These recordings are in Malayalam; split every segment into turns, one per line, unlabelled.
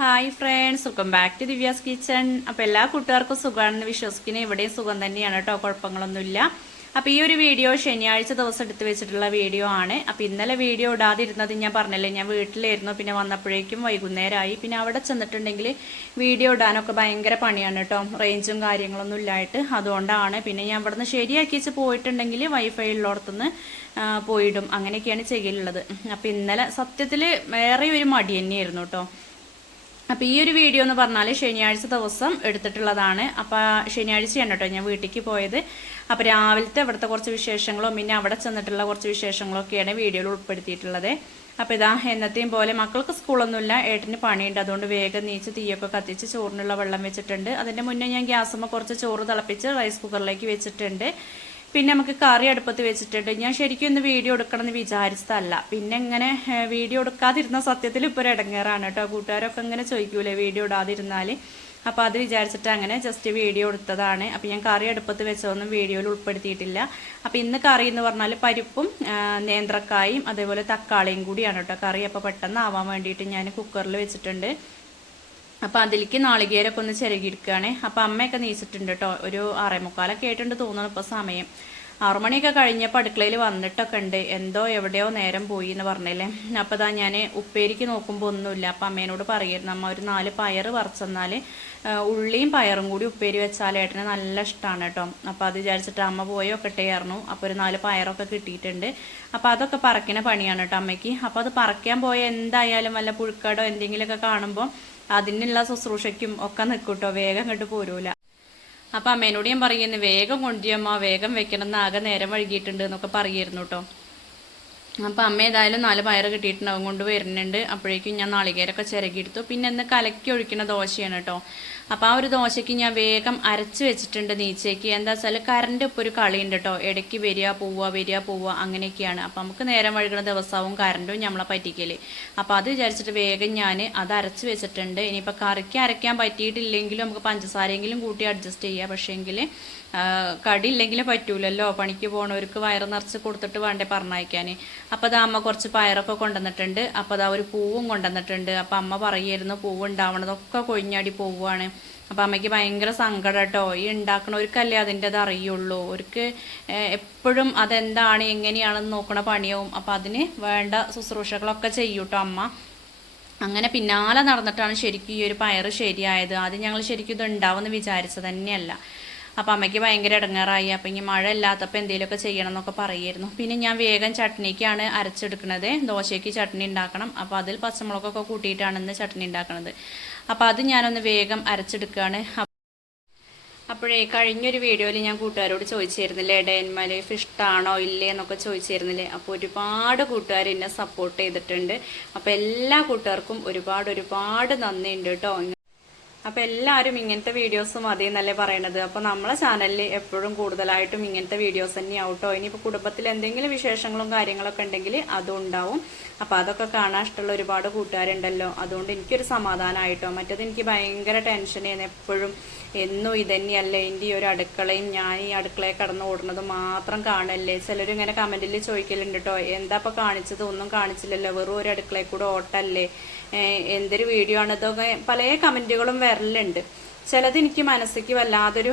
Hi friends welcome back to Divya's kitchen അപ്പോൾ എല്ലാ കൂട്ടുകാർക്കും സുഖമാണെന്ന് വിശ്വസിക്കുന്നു. ഇവിടെയും സുഖം തന്നെയാണ് കേട്ടോ. കുഴപ്പങ്ങളൊന്നുമില്ല. അപ്പോൾ ഈ ഒരു വീഡിയോ ശനിയാഴ്ച ദിവസം എടുത്ത് വെച്ചിട്ടുള്ള വീഡിയോ ആണ്. അപ്പോൾ ഇന്നലെ വീഡിയോ ഇടാതിരുന്നത് ഞാൻ പറഞ്ഞല്ലേ ഞാൻ വീട്ടിലായിരുന്നു. പിന്നെ വന്നപ്പോഴേക്കും വൈകുന്നേരമായി. പിന്നെ അവിടെ ചെന്നിട്ടുണ്ടെങ്കിൽ വീഡിയോ ഇടാനൊക്കെ ഭയങ്കര പണിയാണ് കേട്ടോ. റേഞ്ചും കാര്യങ്ങളൊന്നും ഇല്ലായിട്ട്. അതുകൊണ്ടാണ് പിന്നെ ഞാൻ ഇവിടുന്ന് ശരിയാക്കി വെച്ച് പോയിട്ടുണ്ടെങ്കിൽ വൈഫൈ ഉള്ളിടത്തുനിന്ന് പോയിടും. അങ്ങനെയൊക്കെയാണ് ചെയ്യലുള്ളത്. അപ്പോൾ ഇന്നലെ സത്യത്തിൽ വേറെ ഒരു മടി തന്നെയായിരുന്നു കേട്ടോ. അപ്പോൾ ഈ ഒരു വീഡിയോ എന്ന് പറഞ്ഞാൽ ശനിയാഴ്ച ദിവസം എടുത്തിട്ടുള്ളതാണ്. അപ്പോൾ ശനിയാഴ്ചയാണ് കേട്ടോ ഞാൻ വീട്ടിലേക്ക് പോയത്. അപ്പോൾ രാവിലത്തെ ഇവിടുത്തെ കുറച്ച് വിശേഷങ്ങളും പിന്നെ അവിടെ ചെന്നിട്ടുള്ള കുറച്ച് വിശേഷങ്ങളൊക്കെയാണ് വീഡിയോയിൽ ഉൾപ്പെടുത്തിയിട്ടുള്ളത്. അപ്പോൾ ഇതാ എന്നത്തെയും പോലെ മക്കൾക്ക് സ്കൂളൊന്നുമില്ല ഏട്ടന് പണിയുണ്ട്. അതുകൊണ്ട് വേഗം നീച്ച് തീയൊക്കെ കത്തിച്ച് ചോറിനുള്ള വെള്ളം വെച്ചിട്ടുണ്ട്. അതിന്റെ മുന്നേ ഞാൻ ഗ്യാസുമ്പോൾ കുറച്ച് ചോറ് തിളപ്പിച്ച് റൈസ് കുക്കറിലേക്ക് വെച്ചിട്ടുണ്ട്. പിന്നെ നമുക്ക് കറി അടുപ്പത്ത് വെച്ചിട്ടുണ്ട്. ഞാൻ ശരിക്കും ഇന്ന് വീഡിയോ എടുക്കണം എന്ന് വിചാരിച്ചതല്ല. പിന്നെ ഇങ്ങനെ വീഡിയോ എടുക്കാതിരുന്ന സത്യത്തിൽ ഇപ്പോൾ ഒരു ഇടങ്ങേറാണ് കേട്ടോ. കൂട്ടുകാരൊക്കെ ഇങ്ങനെ ചോദിക്കൂലേ വീഡിയോ ഇടാതിരുന്നാൽ അപ്പോൾ അത് വിചാരിച്ചിട്ട് അങ്ങനെ ജസ്റ്റ് വീഡിയോ എടുത്തതാണ്. അപ്പോൾ ഞാൻ കറി അടുപ്പത്ത് വെച്ചതൊന്നും വീഡിയോയിൽ ഉൾപ്പെടുത്തിയിട്ടില്ല. അപ്പോൾ ഇന്ന് കറി എന്ന് പറഞ്ഞാൽ പരിപ്പും നേന്ത്രക്കായും അതേപോലെ തക്കാളിയും കൂടിയാണ് കേട്ടോ കറി. അപ്പോൾ പെട്ടെന്ന് ആവാൻ വേണ്ടിയിട്ട് ഞാൻ കുക്കറിൽ വെച്ചിട്ടുണ്ട്. അപ്പോൾ അതിലേക്ക് നാളികേരൊക്കെ ഒന്ന് ചിരകിയെടുക്കുകയാണ് അപ്പോൾ അമ്മയൊക്കെ നീച്ചിട്ടുണ്ട് കേട്ടോ ഒരു ആറേമുക്കാലൊക്കെ ആയിട്ടുണ്ട് തോന്നുന്നു ഇപ്പോൾ സമയം. ആറുമണിയൊക്കെ കഴിഞ്ഞപ്പോൾ അടുക്കളയിൽ വന്നിട്ടൊക്കെ ഉണ്ട്. എന്തോ എവിടെയോ നേരം പോയി എന്ന് പറഞ്ഞല്ലേ. അപ്പോൾ ഇതാ ഞാൻ ഉപ്പേരിക്ക് നോക്കുമ്പോൾ ഒന്നുമില്ല. അപ്പം അമ്മേനോട് പറയായിരുന്നു അമ്മ ഒരു നാല് പയർ പറിച്ചെന്നാൽ ഉള്ളിയും പയറും കൂടി ഉപ്പേരി വെച്ചാൽ ഏട്ടന് നല്ല ഇഷ്ടമാണ് കേട്ടോ അപ്പോൾ അത് വിചാരിച്ചിട്ട് അമ്മ പോയി ഒക്കട്ടെയായിരുന്നു അപ്പോൾ ഒരു നാല് പയറൊക്കെ കിട്ടിയിട്ടുണ്ട്. അപ്പോൾ അതൊക്കെ പറക്കുന്ന പണിയാണ് കേട്ടോ അമ്മയ്ക്ക്. അപ്പോൾ അത് പറക്കാൻ പോയ എന്തായാലും വല്ല പുഴുക്കടോ എന്തെങ്കിലുമൊക്കെ കാണുമ്പോൾ അതിനുള്ള ശുശ്രൂഷയ്ക്കും ഒക്കെ നിൽക്കൂട്ടോ വേഗം കണ്ടു പോരൂല. അപ്പൊ അമ്മേനോട് ഞാൻ പറയുന്നു വേഗം കൊണ്ടുവമ്മ വേഗം വെക്കണം എന്ന് ആകെ നേരം വൈകിയിട്ടുണ്ട് എന്നൊക്കെ പറയായിരുന്നു കേട്ടോ അപ്പൊ അമ്മ ഏതായാലും നാല് പയറ് കിട്ടിയിട്ടുണ്ടാവും കൊണ്ട് വരുന്നുണ്ട്. അപ്പോഴേക്കും ഞാൻ നാളികേരൊക്കെ ചിരകിയെടുത്തു. പിന്നെ ഇന്ന് കലക്കി ഒഴിക്കുന്ന ദോശയാണ് കേട്ടോ അപ്പൊ ആ ഒരു ദോശയ്ക്ക് ഞാൻ വേഗം അരച്ച് വെച്ചിട്ടുണ്ട് നീച്ചേക്ക് എന്താ വെച്ചാൽ കറണ്ട് ഇപ്പോൾ ഒരു കളിയുണ്ട് കേട്ടോ ഇടയ്ക്ക് വരിക പോവുക വരിക പോവുക അങ്ങനെയൊക്കെയാണ്. അപ്പോൾ നമുക്ക് നേരം വഴുകുന്ന ദിവസവും കറണ്ടും നമ്മളെ പറ്റിക്കൽ. അപ്പോൾ അത് വിചാരിച്ചിട്ട് വേഗം ഞാൻ അത് അരച്ച് വെച്ചിട്ടുണ്ട്. ഇനിയിപ്പോൾ കറിക്ക് അരയ്ക്കാൻ പറ്റിയിട്ടില്ലെങ്കിലും നമുക്ക് പഞ്ചസാരയെങ്കിലും കൂട്ടി അഡ്ജസ്റ്റ് ചെയ്യുക പക്ഷേങ്കിൽ കടി ഇല്ലെങ്കിലും പറ്റൂലല്ലോ. പണിക്ക് പോണവർക്ക് വയറ് നിറച്ച് കൊടുത്തിട്ട് വേണ്ടേ പറഞ്ഞയക്കാൻ അപ്പോൾ അത് അമ്മ കുറച്ച് പയറൊക്കെ കൊണ്ടുവന്നിട്ടുണ്ട്. അപ്പോൾ അതാ ഒരു പൂവും കൊണ്ടുവന്നിട്ടുണ്ട്. അപ്പോൾ അമ്മ പറയായിരുന്നു പൂവ് ഉണ്ടാവണതൊക്കെ കൊഴിഞ്ഞാടി പോവുകയാണ് അപ്പോൾ അമ്മയ്ക്ക് ഭയങ്കര സങ്കടം കേട്ടോ ഈ ഉണ്ടാക്കണവർക്കല്ലേ അതിന്റെ അത് അറിയുള്ളൂ അവർക്ക് എപ്പോഴും അതെന്താണ് എങ്ങനെയാണെന്ന് നോക്കണ പണിയാവും. അപ്പോൾ അതിന് വേണ്ട ശുശ്രൂഷകളൊക്കെ ചെയ്യൂട്ടോ അമ്മ. അങ്ങനെ പിന്നാലെ നടന്നിട്ടാണ് ശരിക്കും ഈ ഒരു പയറ് ശരിയായത്. ആദ്യം ഞങ്ങൾ ശരിക്കും ഇത് ഉണ്ടാവുമെന്ന് വിചാരിച്ചത് തന്നെയല്ല. അപ്പം അമ്മയ്ക്ക് ഭയങ്കര ഇടങ്ങാറായി അപ്പം ഇനി മഴ ഇല്ലാത്തപ്പോൾ എന്തെങ്കിലുമൊക്കെ ചെയ്യണം എന്നൊക്കെ പറയായിരുന്നു പിന്നെ ഞാൻ വേഗം ചട്നിക്കാണ് അരച്ചെടുക്കുന്നത് ദോശയ്ക്ക് ചട്നി ഉണ്ടാക്കണം അപ്പോൾ അതിൽ പച്ചമുളകൊക്കെ കൂട്ടിയിട്ടാണ് ഇന്ന് ചട്നി ഉണ്ടാക്കുന്നത് അപ്പോൾ അത് ഞാനൊന്ന് വേഗം അരച്ചെടുക്കുകയാണ് അപ്പോഴേ കഴിഞ്ഞൊരു വീഡിയോയിൽ ഞാൻ കൂട്ടുകാരോട് ചോദിച്ചിരുന്നില്ലേ ഡേന്മാൽ ഇഷ്ടമാണോ ഇല്ലേ? എന്നൊക്കെ ചോദിച്ചിരുന്നില്ലേ. അപ്പോൾ ഒരുപാട് കൂട്ടുകാർ എന്നെ സപ്പോർട്ട് ചെയ്തിട്ടുണ്ട്. അപ്പോൾ എല്ലാ കൂട്ടുകാർക്കും ഒരുപാട് ഒരുപാട് നന്ദിയുണ്ട് കേട്ടോ. അപ്പോൾ എല്ലാവരും ഇങ്ങനത്തെ വീഡിയോസ് മതി എന്നല്ലേ പറയണത്. അപ്പോൾ നമ്മളെ ചാനലിൽ എപ്പോഴും കൂടുതലായിട്ടും ഇങ്ങനത്തെ വീഡിയോസ് തന്നെയാവും കേട്ടോ. ഇനിയിപ്പോൾ കുടുംബത്തിൽ എന്തെങ്കിലും വിശേഷങ്ങളും കാര്യങ്ങളൊക്കെ ഉണ്ടെങ്കിൽ അതും ഉണ്ടാവും. അപ്പോൾ അതൊക്കെ കാണാൻ ഇഷ്ടമുള്ള ഒരുപാട് കൂട്ടുകാരുണ്ടല്ലോ. അതുകൊണ്ട് എനിക്കൊരു സമാധാനമായിട്ടോ മറ്റത് എനിക്ക് ഭയങ്കര ടെൻഷനായിരുന്നു എപ്പോഴും എന്നും ഇതന്നെയല്ലേ എന്റെ ഈ ഒരു അടുക്കളയും ഞാൻ ഈ അടുക്കളയെ കടന്നു ഓടുന്നത് മാത്രം കാണല്ലേ. ചിലരും ഇങ്ങനെ കമന്റിൽ ചോദിക്കലുണ്ട് കേട്ടോ എന്താ ഇപ്പോൾ കാണിച്ചത്? ഒന്നും കാണിച്ചില്ലല്ലോ വെറും ഒരു അടുക്കളയിൽ കൂടെ ഓട്ടല്ലേ? എന്തൊരു വീഡിയോ ആണ്? ഇതൊക്കെ പല കമന്റുകളും വരലുണ്ട്. ചിലത് എനിക്ക് മനസ്സിക്ക് വല്ലാതൊരു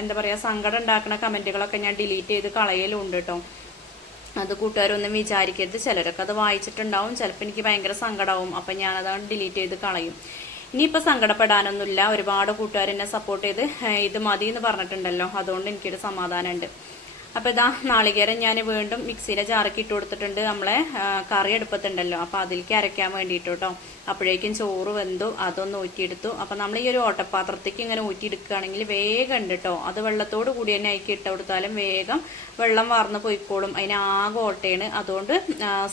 എന്താ പറയുക സങ്കടം ഉണ്ടാക്കുന്ന കമന്റുകളൊക്കെ ഞാൻ ഡിലീറ്റ് ചെയ്ത് കളയലുണ്ട് കേട്ടോ അത് കൂട്ടുകാരൊന്നും വിചാരിക്കരുത്. ചിലരൊക്കെ അത് വായിച്ചിട്ടുണ്ടാവും. ചിലപ്പോൾ എനിക്ക് ഭയങ്കര സങ്കടമാവും അപ്പം ഞാനത് ഡിലീറ്റ് ചെയ്ത് കളയും. ഇനിയിപ്പോൾ സങ്കടപ്പെടാനൊന്നുമില്ല. ഒരുപാട് കൂട്ടുകാരെന്നെ സപ്പോർട്ട് ചെയ്ത് ഇത് മതി എന്ന് പറഞ്ഞിട്ടുണ്ടല്ലോ. അതുകൊണ്ട് എനിക്കൊരു സമാധാനമുണ്ട്. അപ്പോൾ ഇതാ നാളികേരം ഞാൻ വീണ്ടും മിക്സിയിലെ ജാറൊക്കെ ഇട്ട് കൊടുത്തിട്ടുണ്ട്. നമ്മളെ കറി എടുപ്പത്തുണ്ടല്ലോ അപ്പോൾ അതിലേക്ക് അരയ്ക്കാൻ വേണ്ടിയിട്ട് കേട്ടോ അപ്പോഴേക്കും ചോറ് വെന്തു അതൊന്ന് ഊറ്റിയെടുത്തു. അപ്പോൾ നമ്മൾ ഈ ഒരു ഓട്ടപ്പാത്രത്തേക്ക് ഇങ്ങനെ ഊറ്റിയെടുക്കുകയാണെങ്കിൽ വേഗം ഉണ്ട് കേട്ടോ അത് വെള്ളത്തോട് കൂടി തന്നെ അയക്കി ഇട്ട് കൊടുത്താലും വേഗം വെള്ളം വാർന്ന് പോയിക്കോളും. അതിന് ആകെ ഓട്ടയാണ് അതുകൊണ്ട്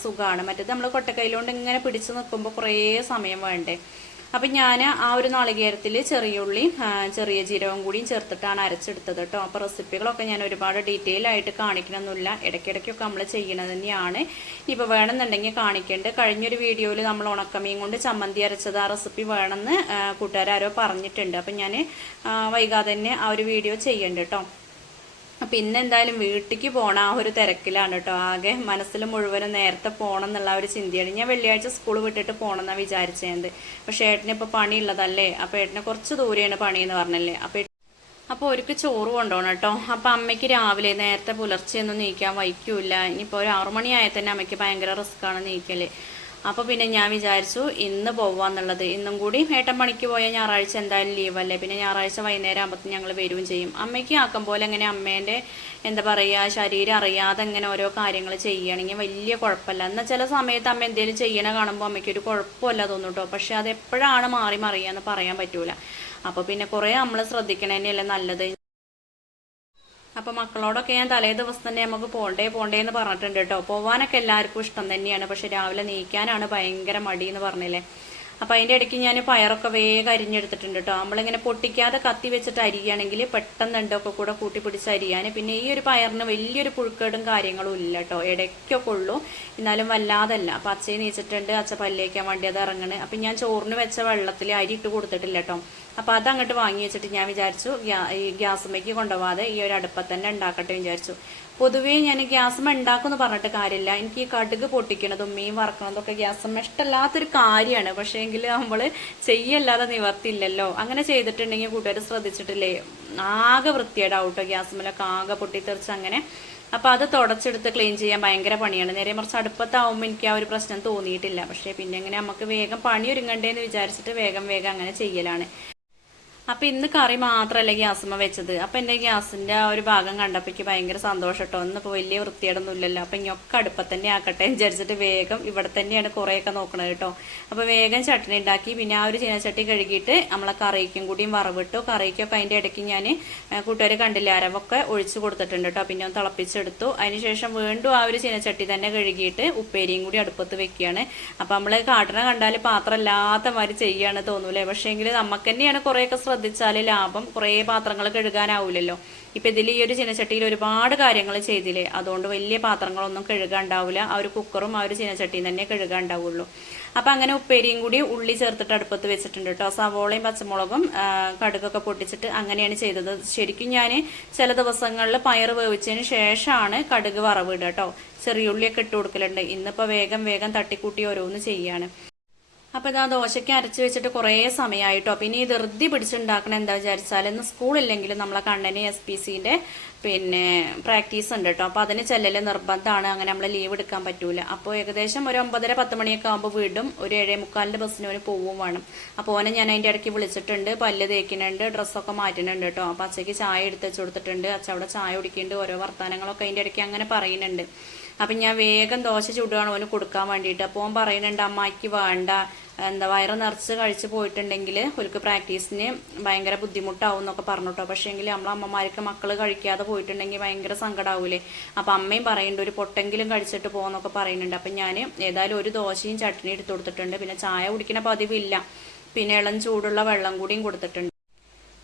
സുഖമാണ് മറ്റേത് നമ്മൾ കൊട്ടക്കൈയിലോണ്ട് ഇങ്ങനെ പിടിച്ച് നിൽക്കുമ്പോൾ കുറേ സമയം വേണ്ടേ? അപ്പം ഞാൻ ആ ഒരു നാളികേരത്തിൽ ചെറിയ ഉള്ളിയും ചെറിയ ജീരകം കൂടിയും ചേർത്തിട്ടാണ് അരച്ചെടുത്തത് കേട്ടോ. അപ്പോൾ റെസിപ്പികളൊക്കെ ഞാൻ ഒരുപാട് ഡീറ്റെയിൽ ആയിട്ട് കാണിക്കണമെന്നില്ല ഇടയ്ക്കിടയ്ക്കൊക്കെ നമ്മൾ ചെയ്യണത് തന്നെയാണ്. ഇപ്പോൾ വേണമെന്നുണ്ടെങ്കിൽ കാണിക്കേണ്ട. കഴിഞ്ഞൊരു വീഡിയോയിൽ നമ്മൾ ഉണക്കമീൻ കൊണ്ട് ചമ്മന്തി അരച്ചത് ആ റെസിപ്പി വേണമെന്ന് കൂട്ടുകാരോ പറഞ്ഞിട്ടുണ്ട്. അപ്പം ഞാൻ വൈകാതെ തന്നെ ആ ഒരു വീഡിയോ ചെയ്യേണ്ട കേട്ടോ. അപ്പം ഇന്ന് എന്തായാലും വീട്ടിലേക്ക് പോണ ആ ഒരു തിരക്കിലാണ് കേട്ടോ ആകെ മനസ്സിൽ മുഴുവനും നേരത്തെ പോകണം എന്നുള്ള ഒരു ചിന്തയാണ്. ഞാൻ വെള്ളിയാഴ്ച സ്കൂൾ വിട്ടിട്ട് പോകണം എന്നാണ് വിചാരിച്ചത് പക്ഷേ ഏട്ടന് ഇപ്പോൾ പണിയുള്ളതല്ലേ? അപ്പോൾ ഏട്ടനെ കുറച്ച് ദൂരെയാണ് പണി എന്ന് പറഞ്ഞല്ലേ അപ്പോൾ അപ്പോൾ ഒരുക്ക് ചോറ് കൊണ്ടുപോകണം കേട്ടോ അപ്പോൾ അമ്മയ്ക്ക് രാവിലെ നേരത്തെ പുലർച്ചെ ഒന്നും നീക്കാൻ വൈക്കൂല ഇനിയിപ്പോൾ ഒരു ആറുമണിയായാൽ തന്നെ അമ്മയ്ക്ക് ഭയങ്കര റിസ്ക്കാണ് നീക്കൽ. അപ്പോൾ പിന്നെ ഞാൻ വിചാരിച്ചു ഇന്ന് പോവാന്നുള്ളത്. ഇന്നും കൂടി ഏട്ടൻ പണിക്ക് പോയാൽ ഞായറാഴ്ച എന്തായാലും ലീവല്ലേ പിന്നെ ഞായറാഴ്ച വൈകുന്നേരം ആകുമ്പോൾ ഞങ്ങൾ വരികയും ചെയ്യും. അമ്മയ്ക്ക് ആക്കം പോലെ അങ്ങനെ അമ്മേന്റെ എന്താ പറയുക ശരീരം അറിയാതെ ഇങ്ങനെ ഓരോ കാര്യങ്ങൾ ചെയ്യുകയാണെങ്കിൽ വലിയ കുഴപ്പമില്ല. എന്നാൽ ചില സമയത്ത് അമ്മ എന്തെങ്കിലും ചെയ്യണ കാണുമ്പോൾ അമ്മയ്ക്ക് ഒരു കുഴപ്പമില്ല തോന്നും കേട്ടോ. പക്ഷെ അത് എപ്പോഴാണ് മാറി മറിയാന്ന് പറയാൻ പറ്റൂല. അപ്പോൾ പിന്നെ കുറേ നമ്മൾ ശ്രദ്ധിക്കണതന്നെയല്ലേ നല്ലത്. അപ്പൊ മക്കളോടൊക്കെ ഞാൻ തലേ ദിവസം തന്നെ നമുക്ക് പോണ്ടേ പോണ്ടേ എന്ന് പറഞ്ഞിട്ടുണ്ട് കേട്ടോ. പോവാനൊക്കെ എല്ലാവർക്കും ഇഷ്ടം തന്നെയാണ്. പക്ഷെ രാവിലെ നീക്കാനാണ് ഭയങ്കര മടി എന്ന് പറഞ്ഞില്ലേ. അപ്പൊ അതിന്റെ ഇടയ്ക്ക് ഞാൻ പയറൊക്കെ വേഗം അരിഞ്ഞെടുത്തിട്ടുണ്ട് കേട്ടോ. നമ്മളിങ്ങനെ പൊട്ടിക്കാതെ കത്തി വെച്ചിട്ട് അരിയാണെങ്കിൽ പെട്ടെന്ന് ഉണ്ടൊക്കെ കൂടെ കൂട്ടി പിടിച്ച് അരിയാൻ. പിന്നെ ഈ ഒരു പയറിന് വലിയൊരു പുഴുക്കേടും കാര്യങ്ങളും ഇല്ല കേട്ടോ. ഇടയ്ക്കൊക്കെ ഉള്ളൂ. എന്നാലും വല്ലാതല്ല. അപ്പൊ അച്ഛയെ നീച്ചിട്ടുണ്ട്. അച്ഛ പല്ലേക്കാൻ വേണ്ടി അത് ഇറങ്ങണ്. അപ്പൊ ഞാൻ ചോറിന് വെച്ച വെള്ളത്തിൽ അരി ഇട്ട് കൊടുത്തിട്ടില്ല കേട്ടോ. അപ്പൊ അത് അങ്ങോട്ട് വാങ്ങി വെച്ചിട്ട് ഞാൻ വിചാരിച്ചു ഈ ഗ്യാസുമ്മയ്ക്ക് കൊണ്ടുപോകാതെ ഈ ഒരു അടുപ്പത്ത് തന്നെ ഉണ്ടാക്കട്ടെ വിചാരിച്ചു. പൊതുവേ ഞാൻ ഗ്യാസുമ്മ ഉണ്ടാക്കുമെന്ന് പറഞ്ഞിട്ട് കാര്യമില്ല. എനിക്ക് ഈ കടുക് പൊട്ടിക്കണതും മീൻ വറക്കണതും ഒക്കെ ഗ്യാസുമ്മ ഇഷ്ടമല്ലാത്തൊരു കാര്യമാണ്. പക്ഷേ എങ്കിൽ നമ്മൾ ചെയ്യല്ലാതെ നിവർത്തില്ലല്ലോ അങ്ങനെ ചെയ്തിട്ടുണ്ടെങ്കിൽ കൂട്ടുകാർ ശ്രദ്ധിച്ചിട്ടില്ലേ? ആകെ വൃത്തിയേടാവും കേട്ടോ ഗ്യാസുമ്മലൊക്കെ ആകെ പൊട്ടിത്തെറിച്ച് അങ്ങനെ. അപ്പൊ അത് തുടച്ചെടുത്ത് ക്ലീൻ ചെയ്യാൻ ഭയങ്കര പണിയാണ്. നേരെ മറിച്ച് അടുപ്പത്താവുമ്പോൾ എനിക്ക് ആ ഒരു പ്രശ്നം തോന്നിയിട്ടില്ല. പക്ഷേ പിന്നെ എങ്ങനെ നമുക്ക് വേഗം പണി ഒരുങ്ങണ്ടേന്ന് വിചാരിച്ചിട്ട് വേഗം വേഗം അങ്ങനെ ചെയ്യലാണ്. അപ്പൊ ഇന്ന് കറി മാത്രമല്ല ഗ്യാസുമ്മ വെച്ചത്? അപ്പൊ എന്റെ ഗ്യാസിന്റെ ആ ഒരു ഭാഗം കണ്ടപ്പോ എനിക്ക് ഭയങ്കര സന്തോഷം കേട്ടോ ഇന്നിപ്പോ വലിയ വൃത്തിയേടൊന്നും ഇല്ലല്ലോ അപ്പൊ ഇനിയൊക്കെ അടുപ്പത്തന്നെ ആക്കട്ടെ വിചാരിച്ചിട്ട് വേഗം ഇവിടെ തന്നെയാണ് കുറേയൊക്കെ നോക്കണത് കേട്ടോ. അപ്പൊ വേഗം ചട്ടണി ഉണ്ടാക്കി പിന്നെ ആ ഒരു ചീനച്ചട്ടി കഴുകിയിട്ട് നമ്മളെ കറിക്കും കൂടിയും വറവിട്ടു. കറിക്കൊക്കെ അതിന്റെ ഇടയ്ക്ക് ഞാൻ കൂട്ടുകാർ കണ്ടില്ല അരവൊക്കെ ഒഴിച്ചു കൊടുത്തിട്ടുണ്ട് കേട്ടോ. പിന്നെ ഒന്ന് തിളപ്പിച്ചെടുത്തു. അതിനുശേഷം വീണ്ടും ആ ഒരു ചീനച്ചട്ടി തന്നെ കഴുകിയിട്ട് ഉപ്പേരിയും കൂടി അടുപ്പത്ത് വെക്കുകയാണ്. അപ്പൊ നമ്മൾ കാട്ടണ കണ്ടാൽ പാത്രമില്ലാത്ത മാതിരി ചെയ്യാണ് തോന്നൂലേ? പക്ഷേങ്കിൽ നമുക്ക് തന്നെയാണ് കുറേയൊക്കെ ശ്രദ്ധിച്ചാൽ ലാഭം കുറേ പാത്രങ്ങൾ കഴുകാനാവില്ലല്ലോ ഇപ്പം ഇതിൽ ഈ ഒരു ചിനച്ചട്ടിയിൽ ഒരുപാട് കാര്യങ്ങൾ ചെയ്തില്ലേ. അതുകൊണ്ട് വലിയ പാത്രങ്ങളൊന്നും കഴുകാണ്ടാവില്ല ആ ഒരു കുക്കറും ആ ഒരു ചിനച്ചട്ടിയും തന്നെ കഴുകാണ്ടാവുള്ളൂ. അപ്പം അങ്ങനെ ഉപ്പേരിയും കൂടി ഉള്ളി ചേർത്തിട്ട് അടുപ്പത്ത് വെച്ചിട്ടുണ്ട് കേട്ടോ സവോളയും പച്ചമുളകും കടുകൊക്കെ പൊട്ടിച്ചിട്ട് അങ്ങനെയാണ് ചെയ്തത്. ശരിക്കും ഞാൻ ചില ദിവസങ്ങളിൽ പയർ വേവിച്ചതിന് ശേഷമാണ് കടുക് വറവിടുക കേട്ടോ ചെറിയ ഉള്ളിയൊക്കെ ഇട്ട് കൊടുക്കലുണ്ട്. ഇന്നിപ്പോൾ വേഗം വേഗം തട്ടിക്കൂട്ടി ഓരോന്ന് ചെയ്യാണ്. അപ്പോൾ ഇതാ ദോശയ്ക്ക് അരച്ച് വെച്ചിട്ട് കുറേ സമയമായിട്ടോ. പിന്നെ ഈ ധൃതി പിടിച്ചുണ്ടാക്കണം എന്താ വിചാരിച്ചാൽ. ഇന്ന് സ്കൂളില്ലെങ്കിലും നമ്മളെ കണ്ണന് എസ് പി സിന്റെ പിന്നെ പ്രാക്ടീസ് ഉണ്ട് കേട്ടോ അപ്പോൾ അതിന് ചെല്ലല് നിർബന്ധമാണ്. അങ്ങനെ നമ്മൾ ലീവ് എടുക്കാൻ പറ്റൂല. അപ്പോൾ ഏകദേശം ഒരു ഒമ്പതര പത്ത് മണിയൊക്കെ ആകുമ്പോൾ വീണ്ടും ഒരു ഏഴേ മുക്കാലിന്റെ ബസ്സിന് അവന് പോവും വേണം. അപ്പോൾ ഓനെ ഞാൻ അതിന്റെ ഇടയ്ക്ക് വിളിച്ചിട്ടുണ്ട്. പല്ല് തേക്കുന്നുണ്ട് ഡ്രസ്സൊക്കെ മാറ്റുന്നുണ്ട് കേട്ടോ അപ്പോൾ അച്ഛയ്ക്ക് ചായ എടുത്ത് വെച്ച് കൊടുത്തിട്ടുണ്ട്. അച്ഛ അവിടെ ചായ കുടിക്കുന്നുണ്ട്. ഓരോ വർത്തമാനങ്ങളൊക്കെ അതിന്റെ ഇടയ്ക്ക് അങ്ങനെ പറയുന്നുണ്ട്. അപ്പം ഞാൻ വേഗം ദോശ ചുടുകയാണ് ഓന് കൊടുക്കാൻ വേണ്ടിയിട്ട്. അപ്പോൾ ഓൻ പറയുന്നുണ്ട് അമ്മയ്ക്ക് വേണ്ട. എന്താ വയറ് നിറച്ച് കഴിച്ച് പോയിട്ടുണ്ടെങ്കിൽ ഒരു പ്രാക്ടീസിന് ഭയങ്കര ബുദ്ധിമുട്ടാവും എന്നൊക്കെ പറഞ്ഞു കേട്ടോ പക്ഷേ അമ്മമാർക്ക് മക്കൾ കഴിക്കാതെ പോയിട്ടുണ്ടെങ്കിൽ ഭയങ്കര സങ്കടമാവൂലേ അപ്പം അമ്മയും പറയുന്നുണ്ട് ഒരു പൊട്ടെങ്കിലും കഴിച്ചിട്ട് പോകുമെന്നൊക്കെ പറയുന്നുണ്ട്. അപ്പം ഞാൻ ഏതായാലും ഒരു ദോശയും ചട്നി എടുത്തു കൊടുത്തിട്ടുണ്ട്. പിന്നെ ചായ കുടിക്കുന്ന പതിവില്ല. പിന്നെ ഇളം ചൂടുള്ള വെള്ളം കൂടിയും കൊടുത്തിട്ടുണ്ട്.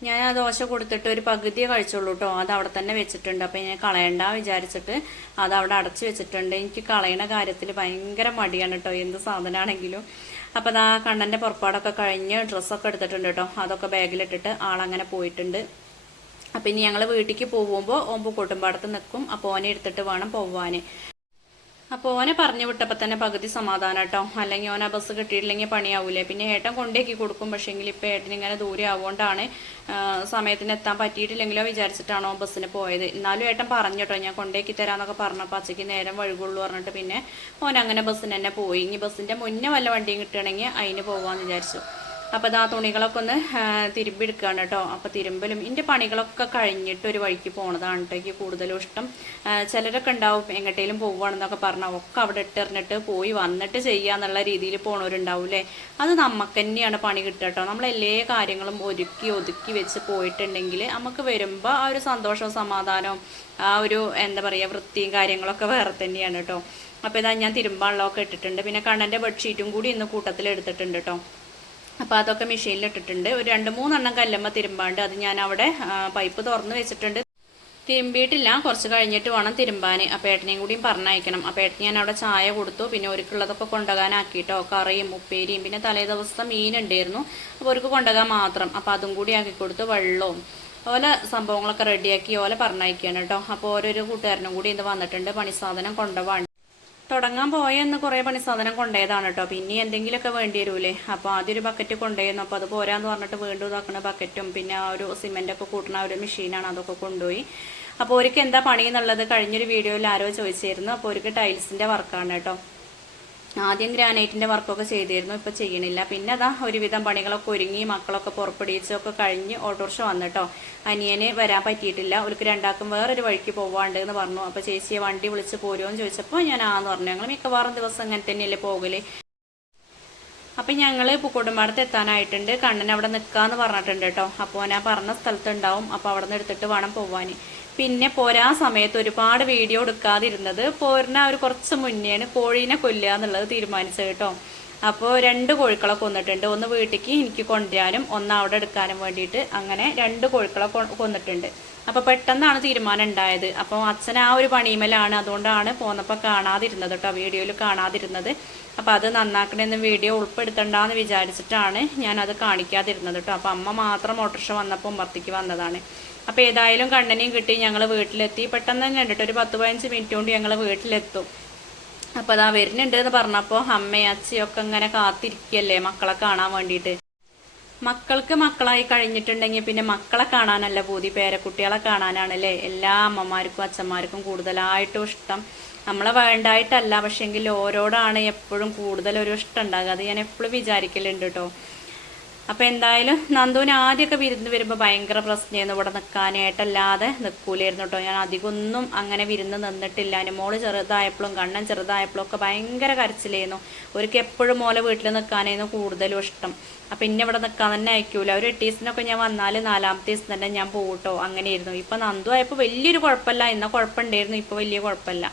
ഞാൻ ആ ദോശ കൊടുത്തിട്ട് ഒരു പകുതിയെ കഴിച്ചുള്ളൂ കേട്ടോ അത് അവിടെ തന്നെ വെച്ചിട്ടുണ്ട്. അപ്പം ഞാൻ കളയണ്ട വിചാരിച്ചിട്ട് അത് അവിടെ അടച്ചു വെച്ചിട്ടുണ്ട്. എനിക്ക് കളയണ കാര്യത്തിൽ ഭയങ്കര മടിയാണ് കേട്ടോ എന്ത് സാധനമാണെങ്കിലും അപ്പോൾ അതാ കണ്ണന്റെ പുറപ്പാടൊക്കെ കഴിഞ്ഞ് ഡ്രസ്സൊക്കെ എടുത്തിട്ടുണ്ട് കേട്ടോ അതൊക്കെ ബാഗിലിട്ടിട്ട് ആളങ്ങനെ പോയിട്ടുണ്ട്. അപ്പം ഇനി ഞങ്ങൾ വീട്ടിലേക്ക് പോകുമ്പോൾ ഓമ്പ് കൂട്ടുമ്പാടത്ത് നിൽക്കും അപ്പോൾ ഓനെ എടുത്തിട്ട് വേണം പോവാൻ അപ്പോൾ ഓനെ പറഞ്ഞു വിട്ടപ്പോൾ തന്നെ പകുതി സമാധാനം കേട്ടോ അല്ലെങ്കിൽ ഓന ബസ് കിട്ടിയിട്ടില്ലെങ്കിൽ പണിയാവൂലേ. പിന്നെ ഏട്ടൻ കൊണ്ടേക്കി കൊടുക്കും. പക്ഷേങ്കിൽ ഇപ്പോൾ ഏട്ടൻ ഇങ്ങനെ ദൂരെ ആവുകൊണ്ടാണ് സമയത്തിന് എത്താൻ പറ്റിയിട്ടില്ലെങ്കിലോ വിചാരിച്ചിട്ടാണോ ബസ്സിന് പോയത്. എന്നാലും ഏട്ടൻ പറഞ്ഞു കേട്ടോ ഞാൻ കൊണ്ടേക്കി തരാമെന്നൊക്കെ പറഞ്ഞപ്പോൾ അച്ഛയ്ക്ക് നേരം വഴുകുള്ളൂ പറഞ്ഞിട്ട് പിന്നെ ഓൻ അങ്ങനെ ബസ്സിന് തന്നെ പോയി. ഇനി ബസ്സിന്റെ മുന്നേ വല്ല വണ്ടിയും കിട്ടുകയാണെങ്കിൽ അതിന് പോകാമെന്ന് വിചാരിച്ചു. അപ്പോൾ ഇതാ തുണികളൊക്കെ ഒന്ന് തിരുമ്പെടുക്കുകയാണ് കേട്ടോ. അപ്പോൾ തിരുമ്പലും എന്റെ പണികളൊക്കെ കഴിഞ്ഞിട്ട് ഒരു വഴിക്ക് പോണതാണ് കേട്ടോ എനിക്ക് കൂടുതലും ഇഷ്ടം. ചിലരൊക്കെ ഉണ്ടാവും എങ്ങോട്ടേലും പോവുകയാണെന്നൊക്കെ പറഞ്ഞാൽ ഒക്കെ അവിടെ ഇട്ടെറിഞ്ഞിട്ട് പോയി വന്നിട്ട് ചെയ്യാന്നുള്ള രീതിയിൽ പോണവരുണ്ടാവൂലേ അത് നമുക്ക് തന്നെയാണ് പണി കിട്ടുക കേട്ടോ. നമ്മൾ എല്ലാ കാര്യങ്ങളും ഒരുക്കി ഒതുക്കി വെച്ച് പോയിട്ടുണ്ടെങ്കിൽ നമുക്ക് വരുമ്പോൾ ആ ഒരു സന്തോഷവും സമാധാനവും ആ ഒരു എന്താ പറയുക വൃത്തിയും കാര്യങ്ങളൊക്കെ വേറെ തന്നെയാണ് കേട്ടോ. അപ്പോൾ ഇതാ ഞാൻ തിരുമ്പാളൊക്കെ ഇട്ടിട്ടുണ്ട്. പിന്നെ കണ്ണന്റെ ബെഡ്ഷീറ്റും കൂടി ഇന്ന് കൂട്ടത്തിൽ എടുത്തിട്ടുണ്ട് കേട്ടോ. അപ്പോൾ അതൊക്കെ മെഷീനിൽ ഇട്ടിട്ടുണ്ട്. ഒരു രണ്ട് മൂന്നെണ്ണം കല്ലമ്മ തിരുമ്പാണ്ട് അത് ഞാൻ അവിടെ പൈപ്പ് തുറന്ന് വെച്ചിട്ടുണ്ട്. തിരുമ്പിയിട്ടില്ല. കുറച്ച് കഴിഞ്ഞിട്ട് വേണം തിരുമ്പാൻ അപ്പോൾ ഏട്ടനെയും കൂടിയും പറഞ്ഞയക്കണം. അപ്പോൾ ഏട്ടന് ഞാൻ അവിടെ ചായ കൊടുത്തു. പിന്നെ ഒരുക്കുള്ളതൊക്കെ കൊണ്ടുപോകാനാക്കിയിട്ടോ കറിയും ഉപ്പേരിയും. പിന്നെ തലേ ദിവസം മീനുണ്ടായിരുന്നു അപ്പോൾ ഒരുക്ക് കൊണ്ടുപോകാൻ മാത്രം. അപ്പോൾ അതും കൂടി ആക്കി കൊടുത്തു വെള്ളവും. ഓല സംഭവങ്ങളൊക്കെ റെഡിയാക്കി ഓല പറഞ്ഞയക്കുകയാണ് കേട്ടോ. അപ്പോൾ ഓരോരോ കൂട്ടുകാരനും കൂടി ഇത് വന്നിട്ടുണ്ട്. പണി സാധനം കൊണ്ടുപോകാൻ തുടങ്ങാൻ പോയെന്ന് കുറേ പണി സാധനം കൊണ്ടുപോയതാണ് കേട്ടോ. പിന്നെ എന്തെങ്കിലുമൊക്കെ വേണ്ടി വരൂലേ അപ്പോൾ ആദ്യം ഒരു ബക്കറ്റ് കൊണ്ടുപോയിരുന്നു. അപ്പോൾ അത് പോരാന്ന് പറഞ്ഞിട്ട് വീണ്ടും ഇതാക്കുന്ന ബക്കറ്റും പിന്നെ ആ ഒരു സിമെന്റൊക്കെ കൂട്ടുന്ന ഒരു മെഷീനാണ് അതൊക്കെ കൊണ്ടുപോയി. അപ്പോൾ ഒരിക്കൽ എന്താ പണി എന്നുള്ളത് കഴിഞ്ഞൊരു വീഡിയോയിൽ ആരോ ചോദിച്ചിരുന്നു. അപ്പോൾ ഒരിക്കൽ ടൈൽസിന്റെ വർക്കാണ് കേട്ടോ. ആദ്യം ഗ്രാനൈറ്റിന്റെ വർക്കൊക്കെ ചെയ്തിരുന്നു ഇപ്പൊ ചെയ്യണില്ല. പിന്നെ അതാ ഒരുവിധം പണികളൊക്കെ ഒരുങ്ങി മക്കളൊക്കെ പുറപ്പെടിച്ചൊക്കെ കഴിഞ്ഞ് ഓട്ടോറിക്ഷ വന്നിട്ടോ. അനിയന് വരാൻ പറ്റിയിട്ടില്ല. ഒരിക്കൽ രണ്ടാക്കും വേറൊരു വഴിക്ക് പോവാണ്ട് എന്ന് പറഞ്ഞു. അപ്പോൾ ചേച്ചിയെ വണ്ടി വിളിച്ച് പോരുമോ എന്ന് ചോദിച്ചപ്പോൾ ഞാൻ ആന്ന് പറഞ്ഞു. ഞങ്ങൾ മിക്കവാറും ദിവസം അങ്ങനെ തന്നെയല്ലേ പോകൽ. അപ്പം ഞങ്ങൾ പൂക്കോട്ടുംപാടത്ത് എത്താനായിട്ടുണ്ട്. കണ്ണൻ അവിടെ നിൽക്കാന്ന് പറഞ്ഞിട്ടുണ്ട് കേട്ടോ. അപ്പോൾ ഞാൻ പറഞ്ഞ സ്ഥലത്തുണ്ടാവും. അപ്പോൾ അവിടെ നിന്ന് എടുത്തിട്ട് വേണം പോവാൻ പിന്നെ പോരാ സമയത്ത് ഒരുപാട് വീഡിയോ എടുക്കാതിരുന്നത്. പോരുന്ന ഒരു കുറച്ച് മുന്നേണ് കോഴീനെ കൊല്ലുക എന്നുള്ളത് തീരുമാനിച്ചത് കേട്ടോ. അപ്പോൾ രണ്ട് കോഴിക്കളെ കൊന്നിട്ടുണ്ട്. ഒന്ന് വീട്ടിലേക്ക് എനിക്ക് കൊണ്ടുവരാനും ഒന്ന് അവിടെ എടുക്കാനും വേണ്ടിയിട്ട് അങ്ങനെ രണ്ട് കോഴിക്കളെ കൊന്നിട്ടുണ്ട്. അപ്പോൾ പെട്ടെന്നാണ് തീരുമാനം ഉണ്ടായത്. അപ്പോൾ അച്ഛൻ ആ ഒരു പണിമലാണ് അതുകൊണ്ടാണ് പോന്നപ്പോൾ കാണാതിരുന്നത് കേട്ടോ വീഡിയോയിൽ കാണാതിരുന്നത്. അപ്പോൾ അത് നന്നാക്കണമെന്ന് വീഡിയോ ഉൾപ്പെടുത്തണ്ടെന്ന് വിചാരിച്ചിട്ടാണ് ഞാനത് കാണിക്കാതിരുന്നത് കേട്ടോ. അപ്പോൾ അമ്മ മാത്രം ഓട്ടോറിക്ഷ വന്നപ്പോൾ വർത്തിക്ക് വന്നതാണ്. അപ്പോൾ ഏതായാലും കണ്ണനെയും കിട്ടി ഞങ്ങൾ വീട്ടിലെത്തി. പെട്ടെന്ന് തന്നെ കണ്ടിട്ട് ഒരു പത്ത് പതിനഞ്ച് മിനിറ്റ് കൊണ്ട് ഞങ്ങൾ വീട്ടിലെത്തും. അപ്പോൾ അതാ വരുന്നുണ്ട് എന്ന് പറഞ്ഞപ്പോൾ അമ്മയും അച്ഛയൊക്കെ ഇങ്ങനെ കാത്തിരിക്കുകയല്ലേ മക്കളെ കാണാൻ വേണ്ടിയിട്ട്. മക്കൾക്ക് മക്കളായി കഴിഞ്ഞിട്ടുണ്ടെങ്കിൽ പിന്നെ മക്കളെ കാണാനല്ല പൂതി. പേരക്കുട്ടികളെ കാണാനാണല്ലേ എല്ലാ അമ്മമാർക്കും അച്ഛന്മാർക്കും കൂടുതലായിട്ടും ഇഷ്ടം. നമ്മളെ വേണ്ടായിട്ടല്ല പക്ഷെങ്കിൽ ഓരോടാണ് എപ്പോഴും കൂടുതലൊരു ഇഷ്ടം ഉണ്ടാകുക. അത് ഞാൻ എപ്പോഴും വിചാരിക്കലുണ്ട് കേട്ടോ അപ്പൊ എന്തായാലും നന്ദുവിന് ആദ്യമൊക്കെ വിരുന്ന് വരുമ്പോൾ ഭയങ്കര പ്രശ്നമായിരുന്നു ഇവിടെ നിൽക്കാനായിട്ടല്ലാതെ നിൽക്കൂലായിരുന്നു കേട്ടോ ഞാൻ അധികമൊന്നും അങ്ങനെ വിരുന്ന് നിന്നിട്ടില്ല. എന്റെ മോൾ ചെറുതായപ്പോഴും കണ്ണൻ ചെറുതായപ്പോഴും ഒക്കെ ഭയങ്കര കരച്ചിലായിരുന്നു അവർക്ക് എപ്പോഴും മോലെ വീട്ടിൽ നിൽക്കാനായിരുന്നു കൂടുതലും ഇഷ്ടം. അപ്പം ഇന്നെ ഇവിടെ നിൽക്കാൻ തന്നെ അയക്കൂല. ഒരു എട്ട് ദിവസത്തിനൊക്കെ ഞാൻ വന്നാൽ നാലാമത്തെ ദിവസം തന്നെ ഞാൻ പോകട്ടോ അങ്ങനെയായിരുന്നു. ഇപ്പം നന്ദു ആയപ്പോൾ വലിയൊരു കുഴപ്പമില്ല. എന്നാൽ കുഴപ്പമുണ്ടായിരുന്നു. ഇപ്പോൾ വലിയ കുഴപ്പമില്ല.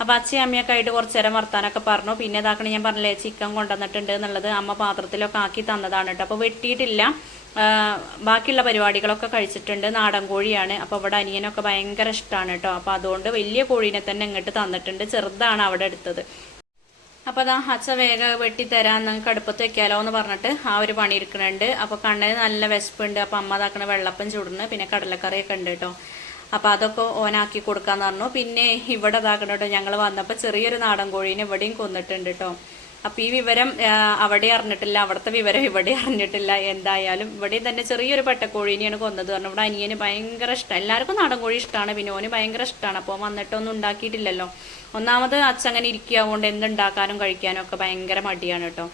അപ്പൊ അച്ഛയും അമ്മയൊക്കെ ആയിട്ട് കുറച്ചു നേരം വർത്താനൊക്കെ പറഞ്ഞു. പിന്നെ ഇതാക്കണേ ഞാൻ പറഞ്ഞില്ലേ ചിക്കൻ കൊണ്ടുവന്നിട്ടുണ്ട് എന്നുള്ളത് അമ്മ പാത്രത്തിലൊക്കെ ആക്കി തന്നതാണ് കേട്ടോ. അപ്പോൾ വെട്ടിയിട്ടില്ല. ബാക്കിയുള്ള പരിപാടികളൊക്കെ കഴിച്ചിട്ടുണ്ട്. നാടൻ കോഴിയാണ്. അപ്പോൾ ഇവിടെ അനിയനൊക്കെ ഭയങ്കര ഇഷ്ടമാണ് കേട്ടോ. അപ്പോൾ അതുകൊണ്ട് വലിയ കോഴീനെ തന്നെ ഇങ്ങോട്ട് തന്നിട്ടുണ്ട്. ചെറുതാണ് അവിടെ എടുത്തത്. അപ്പോൾ അതാ അച്ഛ വേഗ വെട്ടി തരാൻ നിങ്ങൾക്ക് അടുപ്പത്ത് വെക്കാലോ എന്ന് പറഞ്ഞിട്ട് ആ ഒരു പണി എടുക്കുന്നുണ്ട്. അപ്പോൾ കണ്ണിന് നല്ല വിശപ്പുണ്ട്. അപ്പോൾ അമ്മ അതാക്കണ വെള്ളപ്പം ചൂടുന്നു. പിന്നെ കടലക്കറിയൊക്കെ ഉണ്ട് കേട്ടോ. അപ്പോൾ അതൊക്കെ ഓനാക്കി കൊടുക്കാന്ന് പറഞ്ഞു. പിന്നെ ഇവിടെ ഇതാക്കണം കേട്ടോ ഞങ്ങൾ വന്നപ്പോൾ ചെറിയൊരു നാടൻ കോഴീനെ ഇവിടെയും കൊന്നിട്ടുണ്ട് കേട്ടോ അപ്പോൾ ഈ വിവരം അവിടെ അറിഞ്ഞിട്ടില്ല അവിടുത്തെ വിവരം ഇവിടെ അറിഞ്ഞിട്ടില്ല എന്തായാലും ഇവിടെ തന്നെ ചെറിയൊരു പെട്ടക്കോഴീനെയാണ് കൊന്നത് പറഞ്ഞു. ഇവിടെ അനിയന് ഭയങ്കര ഇഷ്ടം. എല്ലാവർക്കും നാടൻ കോഴി ഇഷ്ടമാണ് പിന്നെ ഓന് ഭയങ്കര ഇഷ്ടമാണ് അപ്പോൾ വന്നിട്ടൊന്നും ഉണ്ടാക്കിയിട്ടില്ലല്ലോ. ഒന്നാമത് അച്ഛൻ അങ്ങനെ ഇരിക്കുക എന്തുണ്ടാക്കാനും കഴിക്കാനും ഒക്കെ ഭയങ്കര മടിയാണ് കേട്ടോ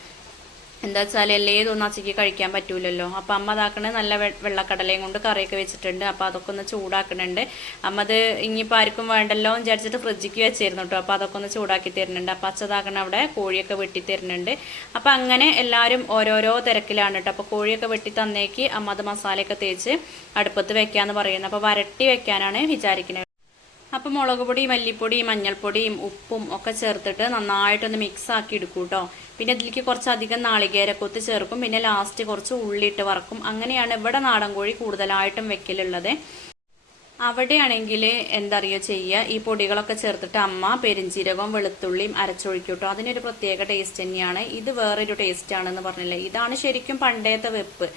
എന്താ വെച്ചാൽ എല്ലേതൊന്നും അച്ചയ്ക്ക് കഴിക്കാൻ പറ്റൂലല്ലോ. അപ്പം അമ്മ അതാക്കണ നല്ല വെള്ളക്കടലയും കൊണ്ട് കറിയൊക്കെ വെച്ചിട്ടുണ്ട്. അപ്പം അതൊക്കെ ഒന്ന് ചൂടാക്കണുണ്ട്. അമ്മ അത് ഇനിയിപ്പോൾ ആർക്കും വേണ്ടല്ലോ എന്ന് വിചാരിച്ചിട്ട് ഫ്രിഡ്ജിക്ക് വെച്ചിരുന്നു കേട്ടോ അപ്പം അതൊക്കെ ഒന്ന് ചൂടാക്കി തരുന്നുണ്ട്. അപ്പം അച്ചതാക്കണ അവിടെ കോഴിയൊക്കെ വെട്ടി തരുന്നുണ്ട്. അപ്പം അങ്ങനെ എല്ലാവരും ഓരോരോ തിരക്കിലാണ് കേട്ടോ അപ്പോൾ കോഴിയൊക്കെ വെട്ടി തന്നേക്ക് അമ്മ അത് മസാലയൊക്കെ തേച്ച് അടുപ്പത്ത് വെക്കാമെന്ന് പറയുന്നത് അപ്പോൾ വരട്ടി വെക്കാനാണ് വിചാരിക്കുന്നത് അപ്പം മുളക് പൊടി മല്ലിപ്പൊടി മഞ്ഞൾപ്പൊടിയും ഉപ്പും ഒക്കെ ചേർത്തിട്ട് നന്നായിട്ടൊന്ന് മിക്സ് ആക്കി എടുക്കും കേട്ടോ പിന്നെ ഇതിലേക്ക് കുറച്ചധികം നാളികേരക്കൊത്ത് ചേർക്കും. പിന്നെ ലാസ്റ്റ് കുറച്ച് ഉള്ളിയിട്ട് വറക്കും. അങ്ങനെയാണ് ഇവിടെ നാടൻ കോഴി കൂടുതലായിട്ടും വെക്കലുള്ളത്. അവിടെയാണെങ്കിൽ എന്താ പറയുക ചെയ്യുക ഈ പൊടികളൊക്കെ ചേർത്തിട്ട് അമ്മ പെരിഞ്ചീരകവും വെളുത്തുള്ളിയും അരച്ചൊഴിക്കും കേട്ടോ അതിനൊരു പ്രത്യേക ടേസ്റ്റ് തന്നെയാണ്. ഇത് വേറൊരു ടേസ്റ്റ് ആണെന്ന് പറഞ്ഞില്ലേ? ഇതാണ് ശരിക്കും പണ്ടേത്തെ വെപ്പ്.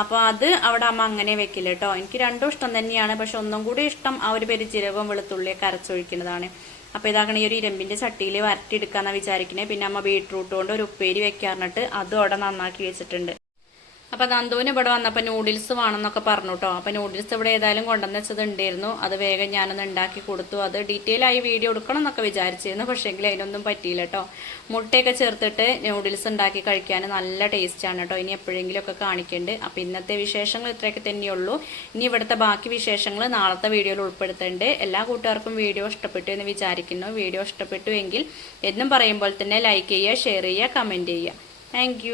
അപ്പോൾ അത് അവിടെ അമ്മ അങ്ങനെ വെക്കില്ല കേട്ടോ എനിക്ക് രണ്ടും ഇഷ്ടം തന്നെയാണ്. പക്ഷെ ഒന്നും കൂടി ഇഷ്ടം ആ ഒരു പെരിഞ്ചീരകവും വെളുത്തുള്ളിയൊക്കെ അരച്ചൊഴിക്കുന്നതാണ്. അപ്പോൾ ഇതാകണ ഈ ഒരു ഇരുമ്പിന്റെ ചട്ടിയിൽ വരട്ടിയെടുക്കാമെന്നാണ് വിചാരിക്കുന്നത് പിന്നെ അമ്മ ബീട്രൂട്ട് കൊണ്ട് ഒരു ഉപ്പേരി വെക്കാറിട്ട് അതും അവിടെ നന്നാക്കി വെച്ചിട്ടുണ്ട്. അപ്പൊ നന്ദുവിന് ഇവിടെ വന്നപ്പോൾ നൂഡിൽസ് വേണമെന്നൊക്കെ പറഞ്ഞു കേട്ടോ അപ്പൊ നൂഡിൽസ് ഇവിടെ ഏതായാലും കൊണ്ടുവന്ന് വെച്ചത് ഉണ്ടായിരുന്നു അത് വേഗം ഞാനൊന്ന് ഉണ്ടാക്കി കൊടുത്തു. അത് ഡീറ്റെയിൽ ആയി വീഡിയോ എടുക്കണം എന്നൊക്കെ വിചാരിച്ചിരുന്നു. പക്ഷേങ്കിൽ അതിനൊന്നും പറ്റിയില്ല കേട്ടോ മുട്ടയൊക്കെ ചേർത്തിട്ട് നൂഡിൽസ് ഉണ്ടാക്കി കഴിക്കാൻ നല്ല ടേസ്റ്റാണ് കേട്ടോ ഇനി എപ്പോഴെങ്കിലും ഒക്കെ കാണിക്കുന്നുണ്ട് അപ്പൊ ഇന്നത്തെ വിശേഷങ്ങൾ ഇത്രയൊക്കെ തന്നെയുള്ളൂ. ഇനി ഇവിടുത്തെ ബാക്കി വിശേഷങ്ങൾ നാളത്തെ വീഡിയോയിൽ ഉൾപ്പെടുത്തുന്നുണ്ട് എല്ലാ കൂട്ടുകാർക്കും വീഡിയോ ഇഷ്ടപ്പെട്ടു എന്ന് വിചാരിക്കുന്നു. വീഡിയോ ഇഷ്ടപ്പെട്ടു എങ്കിൽ എന്നും പറയുമ്പോൾ തന്നെ ലൈക്ക് ചെയ്യുക ഷെയർ ചെയ്യുക കമന്റ് ചെയ്യുക. താങ്ക്